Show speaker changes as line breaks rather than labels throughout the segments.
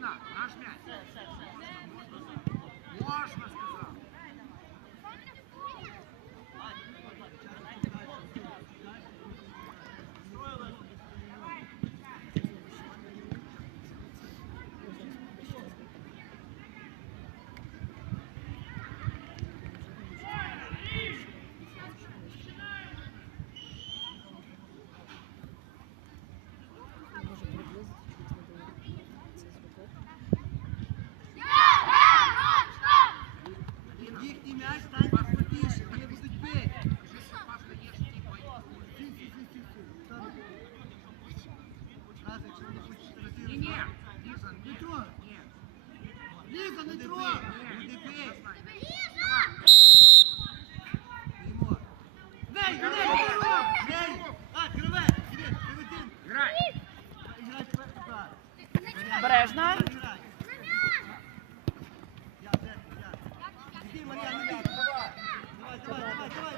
Наш м'яч. Можна сказав.
Їхній м'яч станьте крутіше, вони будуть бити.
Кажи, що Пашка є ж ті мої.
Раз, якщо вони хочуть розіграти.
Ні, ні, Ліза,
Не
ні.
трогай.
Ні.
Ліза, не
Ні,
трогай.
ні,
Не бий.
Давай.
Биймо. Ней, ней, ней, ней. А, криве, іди, кривотин.
Грай.
Грай вперед, удар.
Обережно.
Грай. Я, де, я. Іди, Мар'яна, іди. Давай, давай, давай, давай.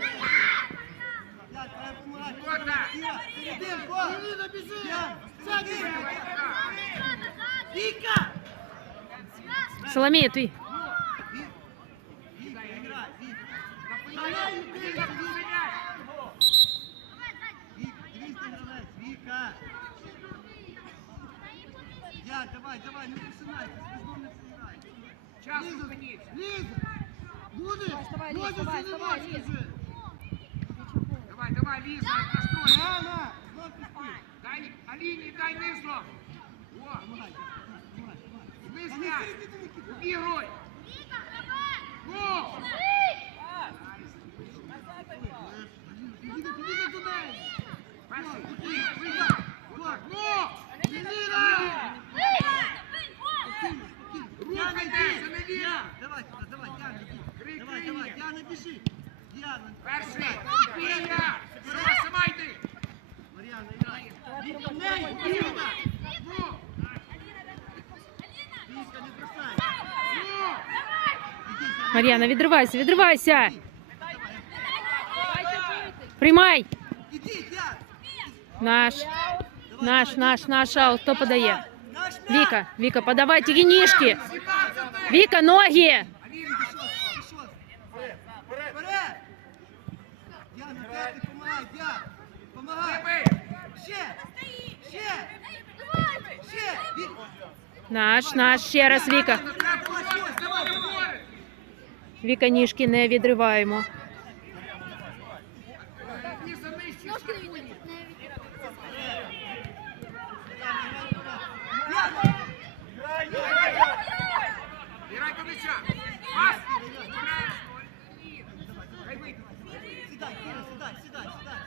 Я, треба допомагати.
Года.
Кіра, середин, гол. Ліна, біжи. Я, сзади. Віка.
Соломія, твій.
Віка, Віка, грай, Віка.
Нападай, Ліза, дуже м'яч.
Віка, дивись, ти гравець, Віка. Я, давай, давай, не присинайся, бездом не приграй.
Час
Ліза,
зупиніться.
Ліза, будеш?
Вставай, Ліз,
Можеш
вставай,
чи не
вставай,
можеш,
Ліз.
скажи?
Давай, давай, Ліза, настрой.
На, на, знов пішли.
Дай Аліні, дай низом. О,
Помагай,
Обігруй. Гол. Ну! Вілья. Сама, сама йди.
Мар'яна, грай. Віка, не, Віка.
Ну!
Віка, не бросай.
Ну!
Іди, Діана.
Мар'яна, відривайся, відривайся. Приймай. Наш, наш, наш, наш аут. Хто подає? Віка, Віка, подавай тільки ніжки.
17.
Віка, ноги.
Помагай. Ще. Ще. Ще.
Наш, наш, ще раз, Віка. Віка, ніжки не відриваємо.
Ліза, нижче. Грай до м'яча. Пас. Обережно. Хай вийде.
Сідай, Кіра, сідай, сідай, сідай, сідай.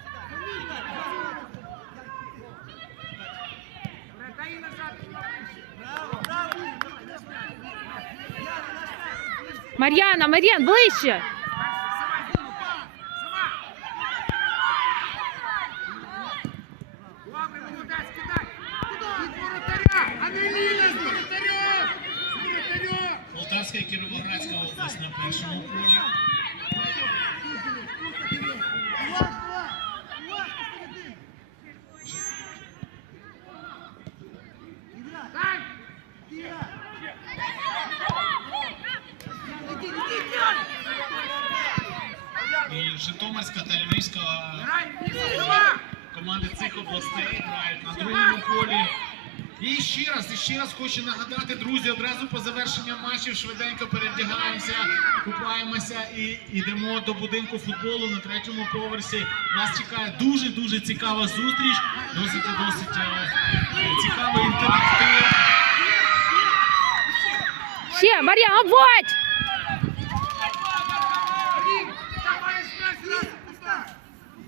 Добре, дай їй назад.
Браво, браво. Давай, наш м'яч. Діана, наш м'яч.
Мар'яна, Мар'ян, ближче.
Сама, сама. Добре, молодець, кидай. Від воротаря, а не Ліна з воротарем. Мар'ян, ближче.
Полтавська і Кіровоградська область на першому полі. Житомирська та Львівська команди цих областей грають на другому полі. І ще раз, і ще раз хочу нагадати, друзі, одразу по завершенню матчів швиденько перевдягаємося, купаємося і йдемо до будинку футболу на третьому поверсі. Нас чекає дуже дуже цікава зустріч, досить досить е, цікавий інтерактив.
Ще, Мар'ян, обводь.
Алін, давай, м'яч, раз.
Став,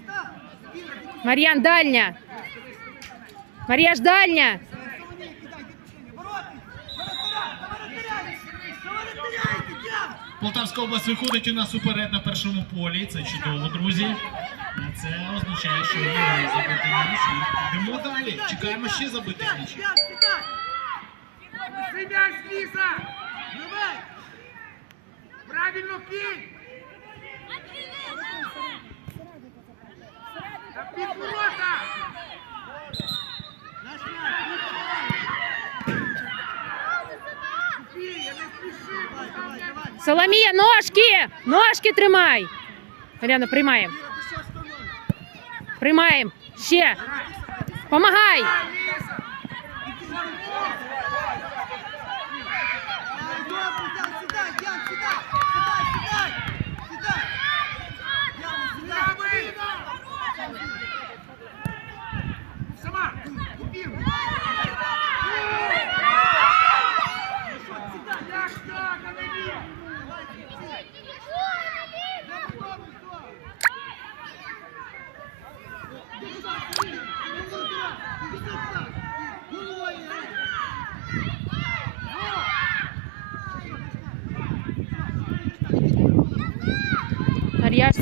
став. Кіра, ти
Мар'ян, дальня. Мар'яш, дальня.
Полтавська область виходить у нас уперед на першому полі. Це чудово, друзі. І це означає, що ми маємо забити м'ячі. Йдемо далі. Чекаємо ще забити
Ліза.
Давай.
Правильно кинь.
Соломія, ножки! Ножки тримай! Оляна, приймаємо. Приймаємо. Ще. Помагай!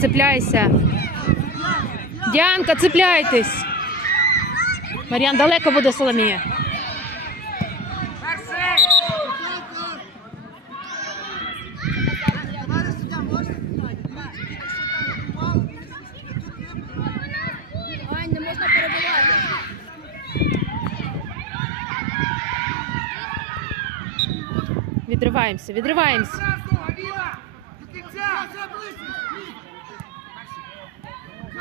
Цепляйся. Діанка, цепляйтесь. Мар'ян, далеко буде Соломія. Відриваємося, відриваємося.
Зразу, Аліна! До кінця!
Це ближче!
Чекай, Аліна,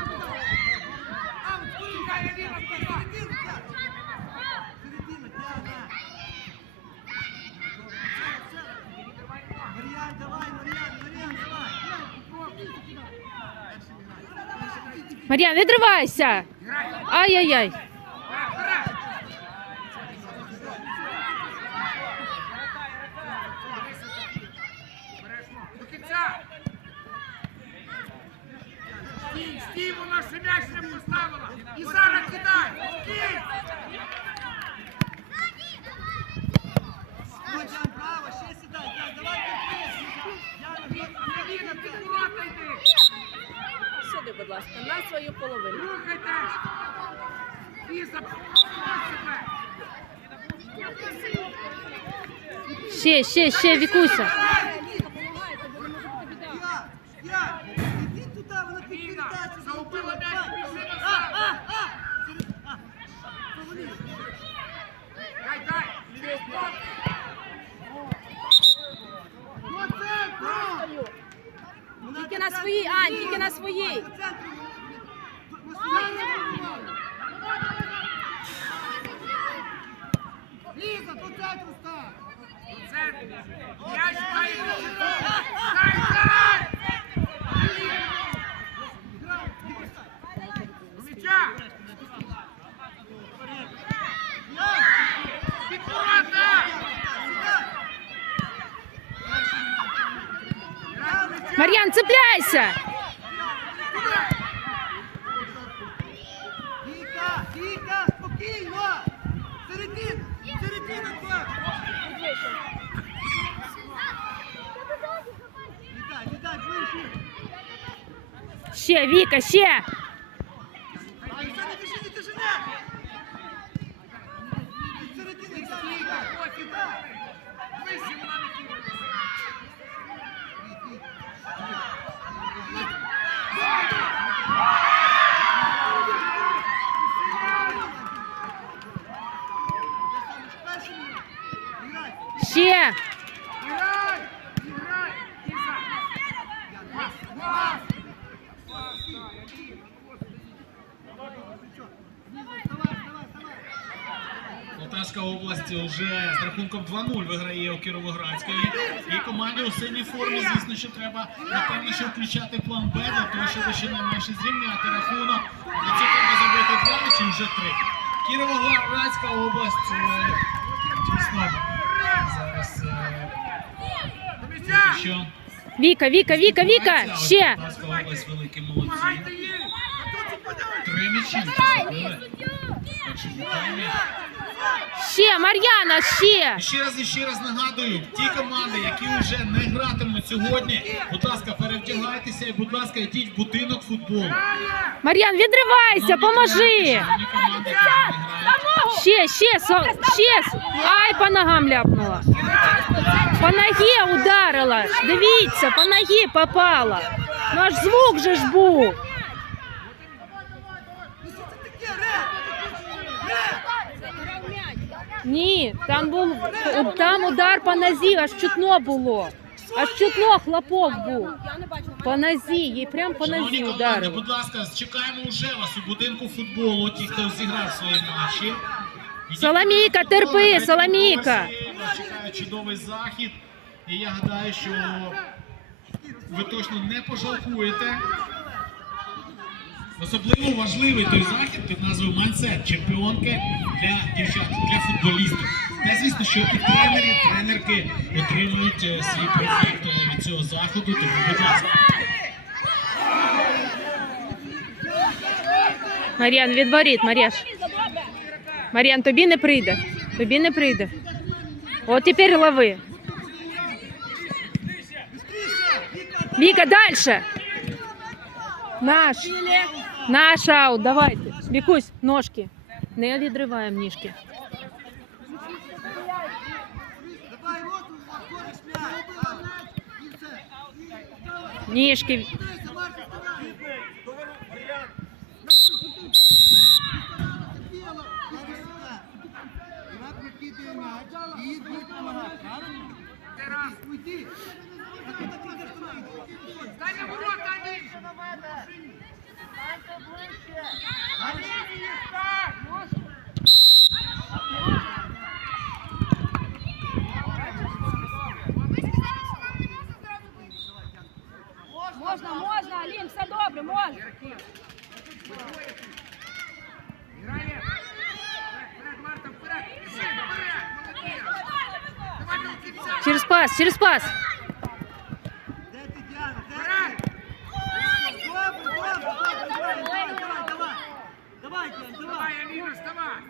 вперед!
Середина, Діана! Мар'ян, давай,
тривайся! Ай-яй-яй.
Вперед! Бережно. До кінця! Стій, стій, вона ще м'яч не поставила! І зараз кидай! Стій!
Ой, Діан, право, ще сідай, Діан, давай ти Діана,
Аліна, під ворота йди!
Сюди, будь свою половину.
Рухайтесь! Себе!
Ще, ще, ще, Вікуся.
Це м'яч має Дай, дай! До м'яча! Під ворота! Грай до м'яча!
Мар'ян, цепляйся.
Віка, Віка, спокійно! Середина, середина, два! Віддай, віддай, ближче!
Ще, Віка, ще.
А, Віка, не біжи, не біжи, не! Середина, віддай, Віка, ось, віддай!
Вище вона не кинулася.
Перший Грай!
Ще.
Грай! Грай! Ліза! Пас! Пас!
Вставай, вставай, вставай!
Полтавська область вже з рахунком 2-0 виграє у Кіровоградської. І команді у синій формі, звісно, що треба напевно, що включати план Б для того, щоб ще не менше зрівняти рахунок. Для цього треба забити два чи вже три. Кіровоградська область е, дійсно зараз е, що
Віка, Віка, Віка, Віка.
Ось
Ще.
Полтавська область великі молодці. Три м'ячі
Ще, Мар'яна, ще.
Ще раз і ще раз нагадую, ті команди, які вже не гратимуть сьогодні, будь ласка, перевдягайтеся і, будь ласка, йдіть в будинок футболу.
Мар'ян, відривайся, поможи. Ще, ще, со, ще. Ай, по ногам ляпнула. По ногі ударила. Дивіться, по ногі попала. Ну аж звук же ж був.
Ну що це таке, Ре? Ре!
Ні, там був там удар по нозі, аж чутно було. Аж чутно хлопок був. По нозі, їй прям по нозі
команди, будь ласка, чекаємо вже вас у будинку футболу, ті, хто зіграв свої матчі.
Соломійка, терпи, Соломійка.
Вас чекає чудовий захід. І я гадаю, що ви точно не пожалкуєте. Особливо важливий той захід під назвою Майнсет, чемпіонки для дівчат, для футболістів. Та звісно, що і тренери, тренерки отримують е, свій профіт е, від цього заходу. Тому, будь ласка.
Мар'ян, відворіт, Мар'яш. Мар'ян, тобі не прийде. Тобі не прийде. От тепер лови. Віка, дальше. Наш. Наш аут, давайте. Вікусь, ножки. Не відриваємо ніжки. Ніжки.
Уйди.
На ворота, Андрій! Андрій, стань!
Можна, можна, Алін, все добре, можна.
Грає! Вперед, Марта, вперед! Біжи, вперед! Молодець! Давай до кінця!
Через пас, через пас.
Де ти, Діана? Де
Вперед!
ти? Добре, добре, добре, давай, давай, давай, давай. Давай, Діана, давай.
Давай, Аліна, вставай!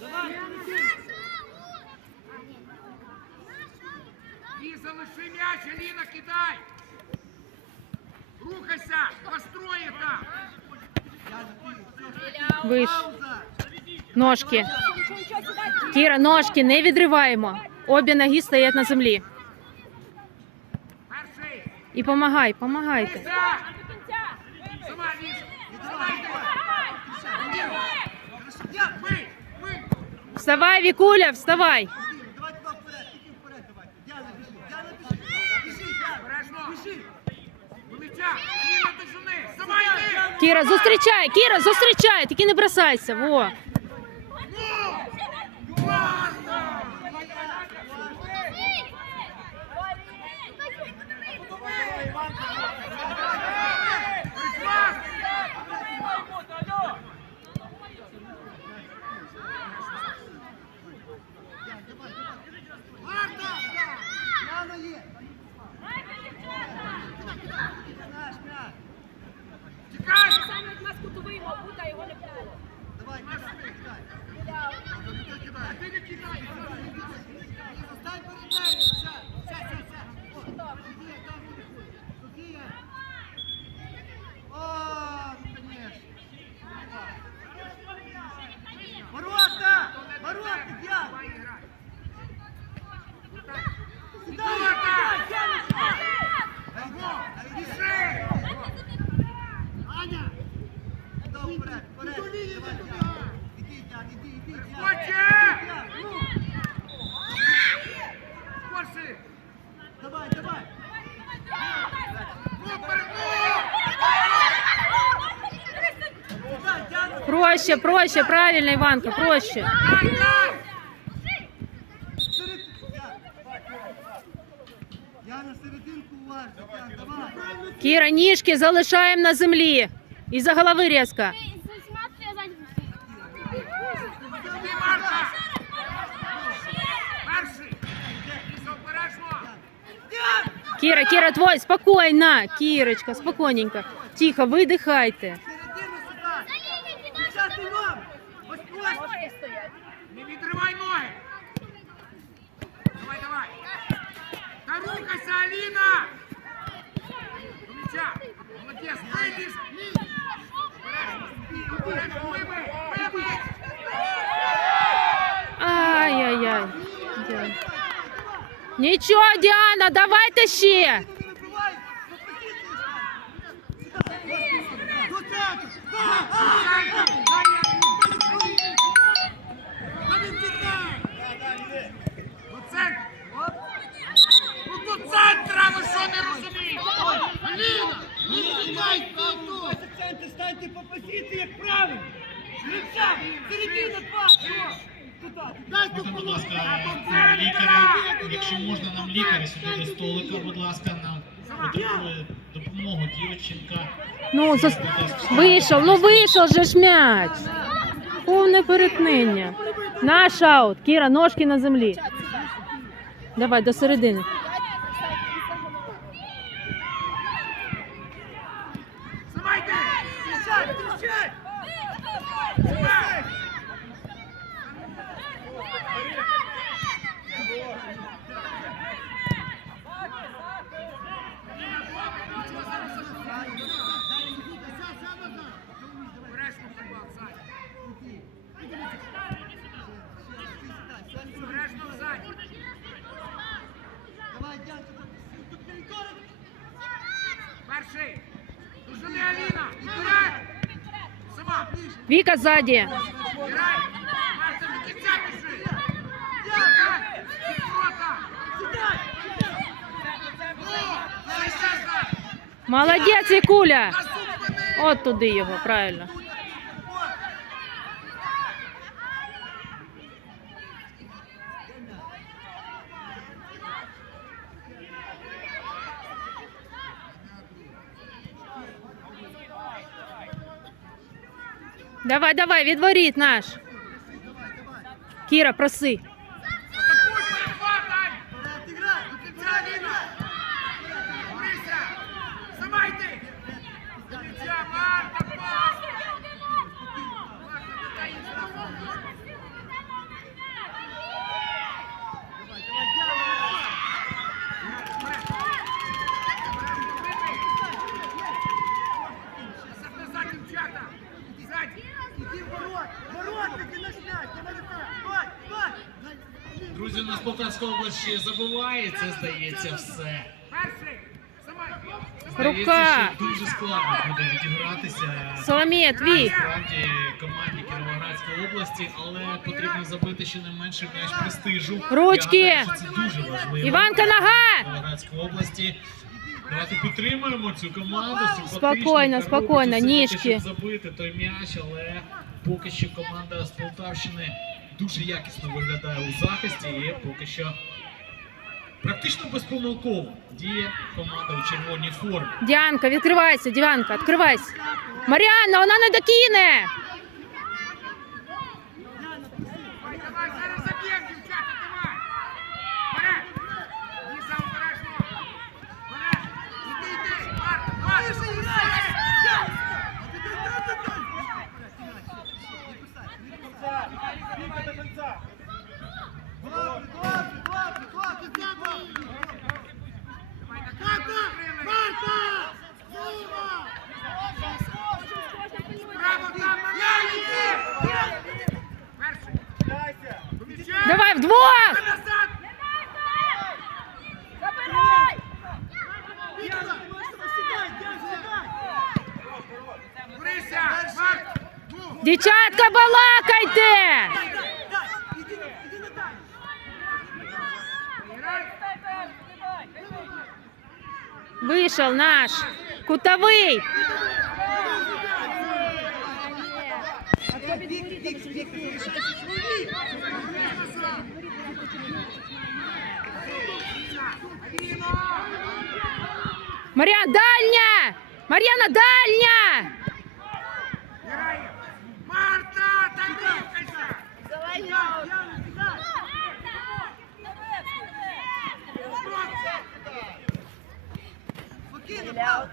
Давай, Діана.
І залиши м'яч, Аліна, кидай! Рухайся! Построї там!
Виш. Ножки. Кіра, ножки не відриваємо. Обі ноги стоять на землі. І помагай, помагайте. Вставай, Вікуля, вставай.
Давай туди вперед, тільки вперед давайте. Діана, біжи, Діана, біжи. Біжи, Діана.
Обережно!
Біжи.
Велича! Аліна, до жени! Сама йди!
Кіра, зустрічай, Кіра, зустрічай, тільки не бросайся. Во.
Марта! Діана є. Наш м'яч.
Тікай!
Саме як нас кутовий мав бути, а його не було.
Давай, Діана, кидай.
Ти не кидай!
Стань перед нею. Все, все, все, все. О, Софія, там виходь. Софія. О, ну, конечно. Ворота! Ворота, Діана!
Давай грай!
Сюда, сюда, Діана, сюда!
Браво! Біжи!
Аня! Туди вперед, вперед. Давай, Діана. Іди, Діана, іди, іди, Діана.
Хоче!
Діана, ну,
Скорси!
Давай, давай.
Ну, перед
Сюда, Діана.
Проще, проще, правильно, Іванка, проще. Кіра, ніжки залишаємо на землі. І за голови різко. Кіра, Кіра, твой, спокійно. Кірочка, спокійненько. Тихо, видихайте. Нічого, Діана, давайте ще.
Станьте по позиції,
як правильно!
Середина, середина, два! Дай
Можна, будь ласка, е, лікаря, якщо можна нам лікаря сюди до столика, будь ласка, нам потребує допомогу дівчинка.
Ну, зас... вийшов, ну вийшов же ж м'яч. Повне перетнення. Наш аут. Кіра, ножки на землі. Давай, до середини.
О, сзади.
Молодець, Вікуля. От туди його, правильно. Давай, давай, відворіт наш. Кіра, проси.
Друзі, у нас Полтавська область ще забуває, це здається все.
Рука.
дуже складно буде відігратися.
Соломія, твій.
Насправді команді Кіровоградської області, але потрібно забити щонайменше м'яч престижу.
Ручки.
Я гадаю, що це дуже важливо.
Іванка, нога!
Кіровоградської області. Давайте підтримуємо цю команду. симпатичну,
Спокійно,
яка
спокійно,
робить усе,
ніжки.
щоб забити той м'яч, але поки що команда з Полтавщини дуже якісно виглядає у захисті і поки що практично безпомилково діє команда у червоній формі.
Діанка, відкривайся, Діанка, відкривайся. Маріанна, вона не докине.
Давай, давай, зараз заб'ємо, дівчата, давай. Вперед. Ліза, обережно. Вперед. Іди, іди. Марта, Марта, вперед.
Добре, добре, добре, добре, добре!
Давай, на
Марта! Марта! Зума!
Право там, я йди. Перший. Дівчата,
Давай вдвох.
назад.
Забирай!
Віка, сідай, Дянка, сідай!
Борися, Марта. Ну,
Дівчатка, балакайте.
Дай, дай, дай! Іди, іди на дай!
грай.
Вийшов наш. Кутовий. Мар'ян, дальня! Мар'яна, дальня!
Грає. Марта, та рухайся.
Яна, Яна, сідай! Спокійно, Павло!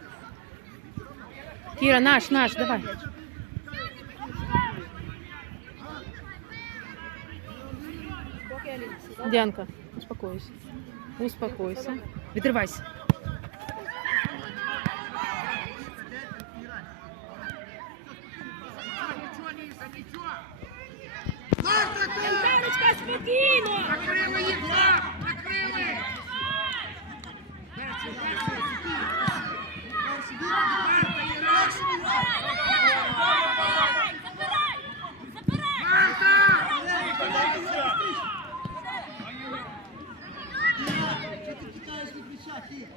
Кіра, наш, наш, давай. Діанка, успокойся. Успокойся. Відривайся.
Нічого, Ліза, нічого. Марта, ти.
Танечка, спокійно!
Накрили їх два! Накрили! Перший, перший, Марта, Ігор! Марта!
Що ти тікаєш від м'яча, ти?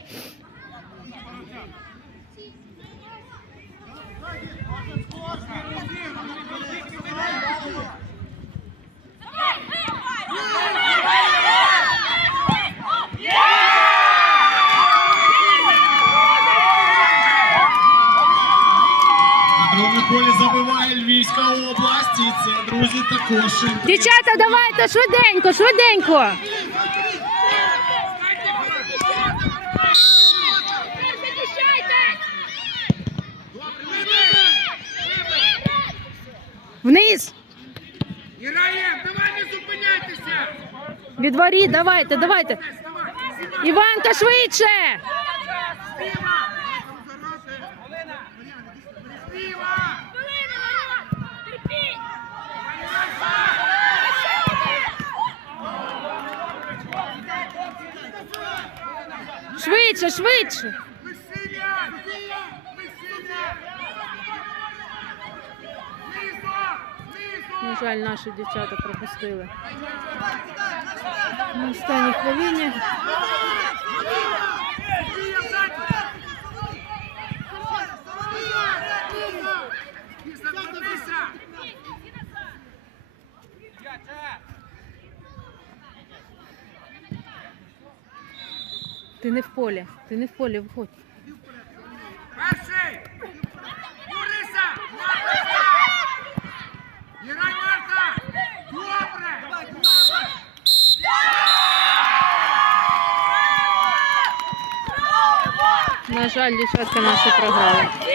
це, друзі, також.
Дівчата, швиденько, швиденько. Вниз.
Іграєм, давай не зупиняйтеся!
Від воріт, давайте, давайте. Іванка, швидше. Швидше, швидше. На жаль, наші дівчата пропустили. На останній хвилині. Ти не в полі, ти не в полі, виходь.
Перший! Марта! Добре! Добре!
На жаль, дівчатка наші програли.